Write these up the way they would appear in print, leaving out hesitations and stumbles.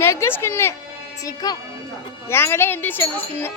மெகு skin சிக்கும் என்கிட்ட எந்திரிச்சு அந்த ஸ்கின்னு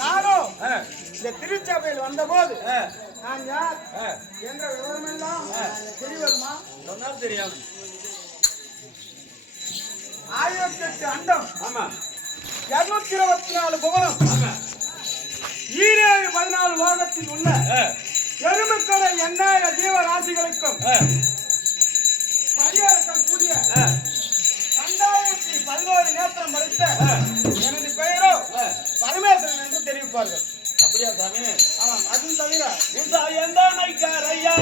நானும் இந்த திருச்சபையில் வந்தபோது நான் யார் என்ற விவரமெல்லாம் தெரிவதுமா? சொன்னால் தெரியாது. 1008 அண்டம், ஆமா, 224 புகழும், 14 லோகத்தில் உள்ள எருமைக்கடை எண்ணாயிர ஜீவராசிகளுக்கும் பரிகாரக்கூடிய 2011 நேத்திரம் படைத்த எனது பெயரோ பரமேஸ்வரன் என்று தெரிவிப்பார்கள். அப்படியா சாமி? ஆமாம். அதுவும் தவிர எந்த மைக்காரையா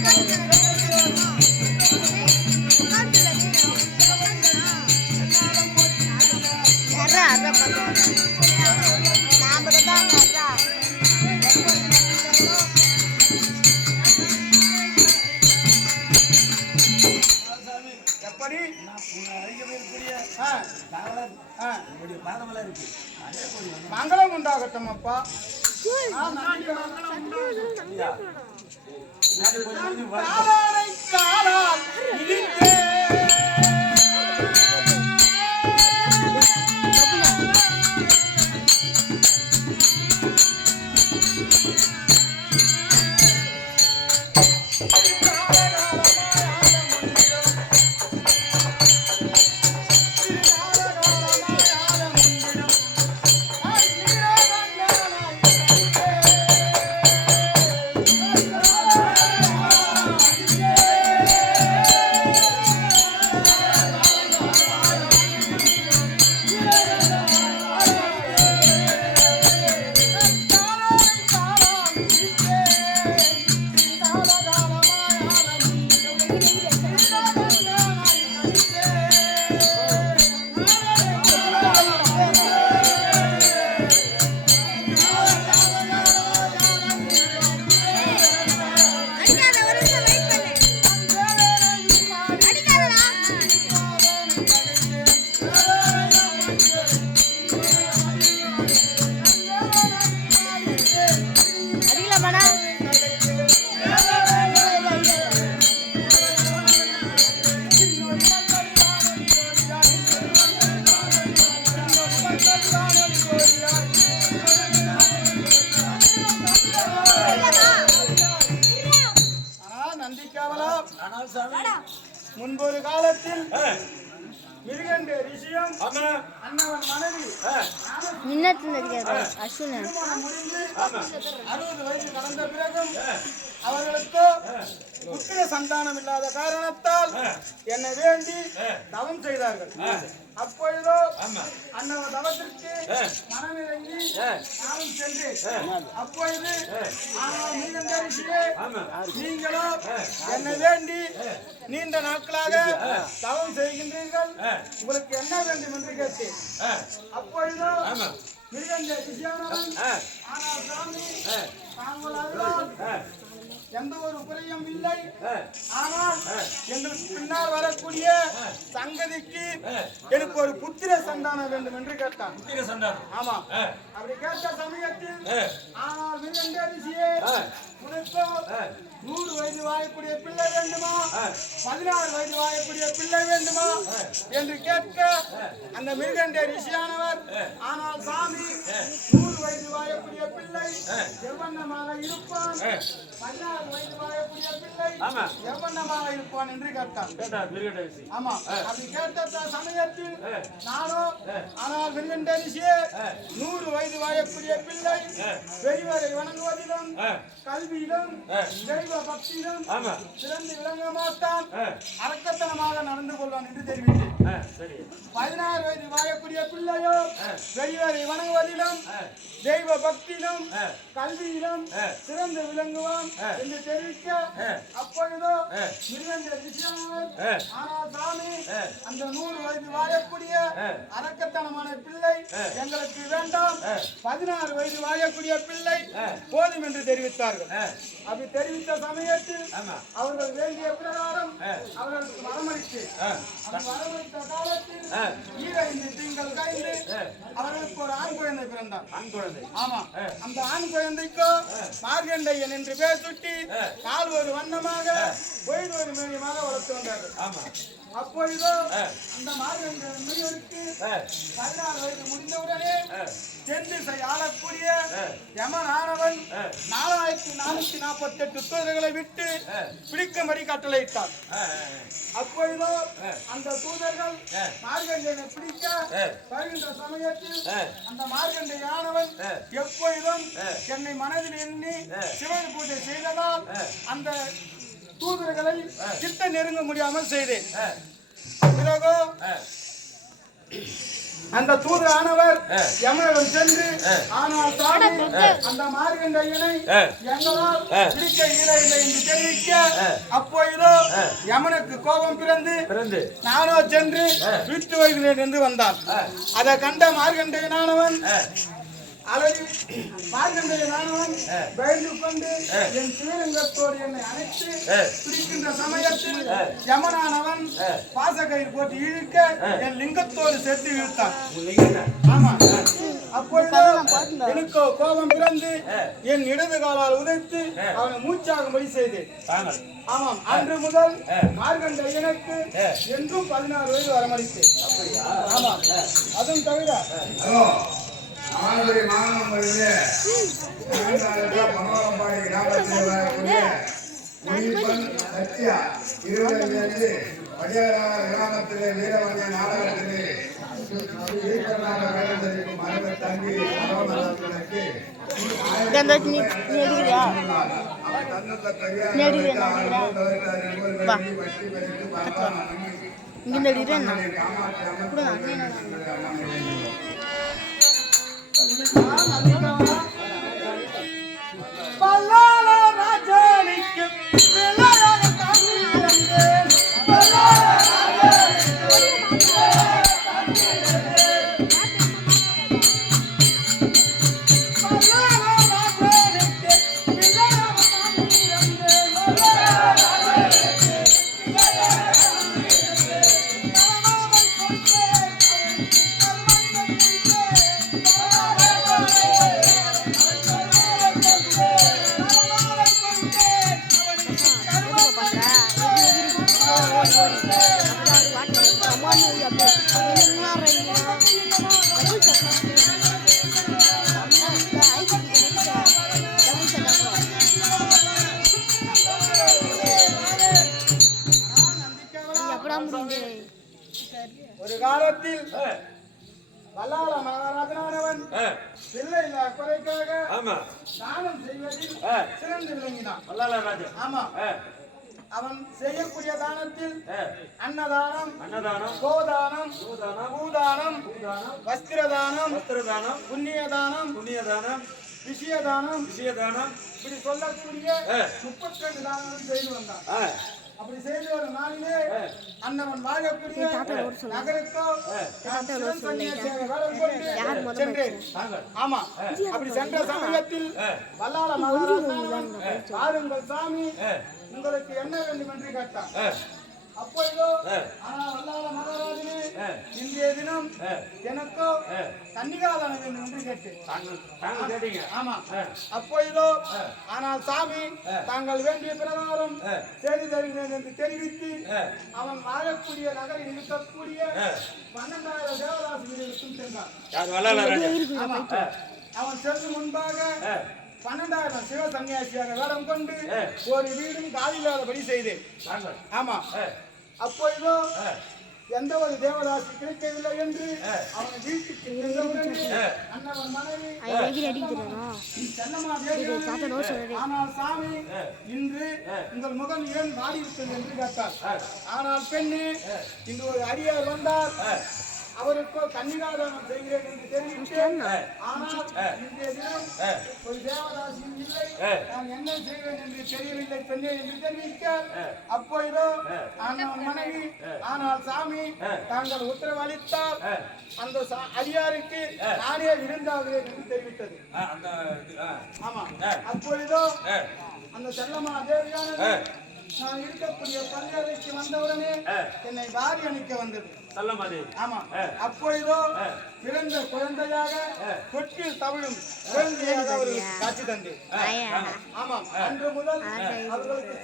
Thank you. சொன்னபடி ஆ, ஆ, மங்களம் உண்டாகட்டும் அப்பா. காலானை காலால் இடித்தே முன்பொரு காலத்தில் மிருகண்ட ரிஷியம் அண்ணவன் மனைவி திருமணம் முடிந்து 60 வயது கடந்த பிறகும் அவர்களுக்கு புத்திர சந்தானம் இல்லாத காரணத்தால் என்னை வேண்டி தவம் செய்தார்கள். அப்பொழுதோ அண்ணவன் தவத்திற்கு மனமிறங்கி நானும் சென்றேன். அப்பொழுது மிருகண்ட ரிஷியே, நீங்களோ என்னை வேண்டி நீண்ட நாட்களாக தவம் செய்கின்றீர்கள், உங்களுக்கு என்ன வேண்டும் என்று கேட்டேன். அப்பொழுதோ மிருகண்ட ரிஷியானவன், ஆனால் சாமி தாங்கள் அருளால் எந்த ஒரு குறையும் இல்லை, ஆனால் எங்களுக்கு பின்னால் வரக்கூடிய சங்கதிக்கு எனக்கு ஒரு புத்திர சந்தானம் வேண்டும் என்று கேட்டான். ஆமா, அப்படி கேட்ட சமயத்தில் ஆனால் மிருகண்ட ரிஷியே, உனக்கு 100 வயது வாழக்கூடிய பிள்ளை வேண்டுமா, 16 வயது வாழக்கூடிய பிள்ளை வேண்டுமா என்று கேட்க அந்த மிருகண்ட ரிஷியானவர், ஆனால் சாமி 100 வயது வாழக்கூடிய பிள்ளை எவ்வண்ணமாக இருப்பான், 16 வயது வாழக்கூடிய பிள்ளை எவ்வண்ணமாக இருப்பான் என்று கேட்டார். ஆமா, அப்படி கேட்ட சமயத்தில் நானோ, ஆனால் மிருகண்ட ரிஷியே, 100 வயது வாழக்கூடிய பிள்ளை பெரியவரை வணங்குவதிலும் கல்வியிலும் தெய்வ பக்தியிலும் சிறந்து விளங்க மாட்டான், அரக்கத்தனமாக நடந்து கொள்வான் என்று தெரிவித்தேன். 16 வயது வாழக்கூடிய பிள்ளையோ பெரியவரை வணங்குவதிலும் தெய்வ பக்தியிலும் கல்வியிலும் சிறந்து விளங்குவான் என்று தெரிவிக்க, அப்பொழுதோ மிருகண்ட ரிஷியானவர், ஆனால் சாமி அந்த 100 வயது வாழக்கூடிய அரக்கத்தனமான பிள்ளை எங்களுக்கு வேண்டாம், 16 வயது வாழக்கூடிய பிள்ளை போதும் என்று தெரிவித்தார்கள். அப்படி தெரிவித்த சமயத்தில் அவர்கள் வேண்டிய பிரகாரம் அவர்களுக்கு வரமளித்து, வரமளித்த காலத்தில் 25 திங்கள் கழிந்து அவர்களுக்கு ஒரு ஆண் குழந்தை பிறந்தார். ஆமா, அந்த ஆண் குழந்தைக்கு மார்கண்டையன் என்று பேர் சுட்டி கால் ஒரு வண்ணமாக வயது ஒரு மேனியமாக வளர்த்து வந்தார்கள். அப்பொழுதோ அந்த மார்கண்டையன் முனிவருக்கு 16 வயது முடிந்தவுடனே தென்திசை ஆளக்கூடிய யமனானவன் 4448 தூதர்களை விட்டு பிடிக்கும்படி கட்டளையிட்டார். அப்பொழுதோ அந்த தூதர்கள் மார்கண்டையனை பிடிக்க வருகின்ற சமயத்தில் அந்த மார்கண்டையானவன் எப்பொழுதும் என்னை மனதில் எண்ணி சிவன் பூஜை செய்ததால் அந்த தூதர்களை கிட்ட நெருங்க முடியாமல் செய்தேன். பிறகு அந்த தூதரானவர் யமனிடம் சென்று, ஆனால் சாமி அந்த மார்கண்டையனை எங்களால் பிடிக்க இயலவில்லை என்று தெரிவிக்க, அப்பொழுதோ யமனுக்கு கோபம் பிறந்து நானோ சென்று விட்டு வருகிறேன் என்று வந்தான். அதை கண்ட மார்கண்டையனானவன் அழகு மார்க்கண்டேய நானவன் பயந்து கொண்டு என் சிவலிங்கத்தோடு என்னை அணைத்து பிடிக்கின்ற சமயத்தில் யமனானவன் பாசக்கயிறு போட்டு இழுக்க என் லிங்கத்தோடு சேர்த்து இழுத்தான். ஆமா. அப்பொழுது எனக்கு கோபம் பிறந்து என் இடது காலால் உதைத்து அவனை மூச்சாகும்படி செய்தேன். ஆமாம். அன்று முதல் மார்க்கண்டேயனுக்கு என்றும் 16 வயது வரமளித்தேன். ஆமாம். அதுவும் தவிர ஆந்திரி மாநிலங்களிலே மனோரம்பாடி கிராமத்தில் வரக்கூடிய முனிப்பன் சத்யா 25 படியாராக கிராமத்திலே வீரவணிய நாடகத்திலே ஈஸ்வரனாக வேடம் தெரிவிக்கும் மரபை தங்கி மனோரமனுக்கு தன்னத்த பல்லால ராஜானிக்கு பிள்ளையாக தந்தேன். ஒரு காலத்தில் வல்லாள மகாராஜனானவன் பிள்ளை இல்லா குறைக்காக தானம் செய்வதில் சிறந்து விளங்கினான். ஆமா. அவன் செய்யக்கூடிய தானத்தில் அன்னதானம், கோதானம், பூதானம், வஸ்திரதானம், புண்ணியதானம், விஷயதானம், இப்படி சொல்லக்கூடிய 32 தானம் செய்து வந்தான். அப்படி செய்து வரும் நாளிலே அன்னவன் வாழக்கூடிய நகருக்கோ சென்றேன். ஆமா. அப்படி சென்ற சமயத்தில் வல்லாள மகாராஜன் பாருங்கள் சாமி, உங்களுக்கு என்ன வேண்டும் என்று கேட்டான். அப்பொழுதோ வல்லாள மகாராஜனே, இன்றைய தினம் எனக்கோ கன்னிகாதானம் வேண்டும் என்று கேட்டேன். ஆமா. அப்பொழுதோ ஆனால் சாமி தாங்கள் வேண்டிய பிரகாரம் செய்து தருகிறேன் என்று தெரிவித்து அவன் வாழக்கூடிய நகரில் இருக்கக்கூடிய 12,000 தேவதாசிகளுக்கும் சென்றான். அவன் சென்று முன்பாக 12,000 சிவ சன்னியாசியாக வேடம் கொண்டு ஒரு வீடும் காலில்லாதபடி செய்தேன். ஆமா. அப்பொழுதோ எந்த ஒரு தேவதாசி கிடைக்கவில்லை என்று அவனை வீட்டுக்கு அண்ணவன் மனைவி ஆனால் சாமி, இன்று உங்கள் முகம் ஏன் மாறிவிட்டது என்று கேட்டார். ஆனால் பெண்ணு, இன்று ஒரு அடியார் வந்தார், அவருக்கு கன்னிகாதானம் செய்கிறேன் என்று தெரிவித்தேன். ஆனால் இன்றைய தினம் ஒரு தேவதாசியும் இல்லை, நான் என்ன செய்வேன் என்று தெரியவில்லை பெண்ணே என்று தெரிவிக்க, அப்பொழுதோ ஆனால் மனைவி, ஆனால் சாமி தாங்கள் உத்தரவு அளித்தால் அந்த அடியாருக்கு நானே விருந்தாகிறேன் என்று தெரிவித்தது. ஆமா. அப்பொழுதோ அந்த செல்லம்மா தேவியானது நான் இருக்கக்கூடிய பரிகாரைக்கு வந்தவுடனே என்னை வாரி அணிக்க வந்தது. ஆமா. அப்பொழுதோ பிறந்த குழந்தையாக தொட்டில் தவிழும் குழந்தையாக அவர்களுக்கு காட்சி தந்து. ஆமாம். அன்று முதல் அவர்களுக்கு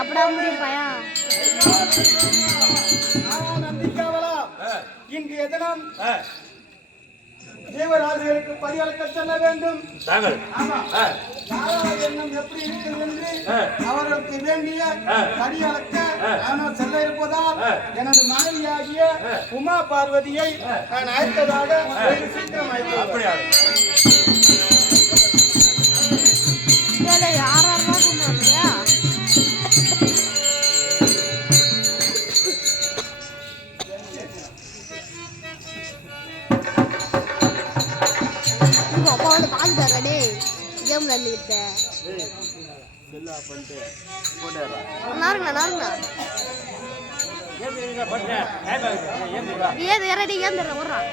எப்படா முடியும் பையன். தினம் ஜீவராசிகளுக்கு பரியாளக்க செல்ல வேண்டும். தாங்கள் ஆமா. தாயார் எண்ணம் எப்படி இருக்கிறது என்று அவர்களுக்கு வேண்டிய பரியாளக்க நான் செல்ல இருப்பதால் எனது மனைவியாகிய உமா பார்வதியை நான் அழைத்ததாக வெகு சீக்கிரம் அழைத்தேன். அப்படியா? யாரெல்லாம் கொண்டாடுறியா? உங்க அப்பா வந்து பாத்துட்டாரா டே கேம் விளையாண்டுக்கிட்ட நாருங்கண்ணா ஏன் பண்ணேன்? ஏது யாரடி ஏன் தர்ற வர்றான்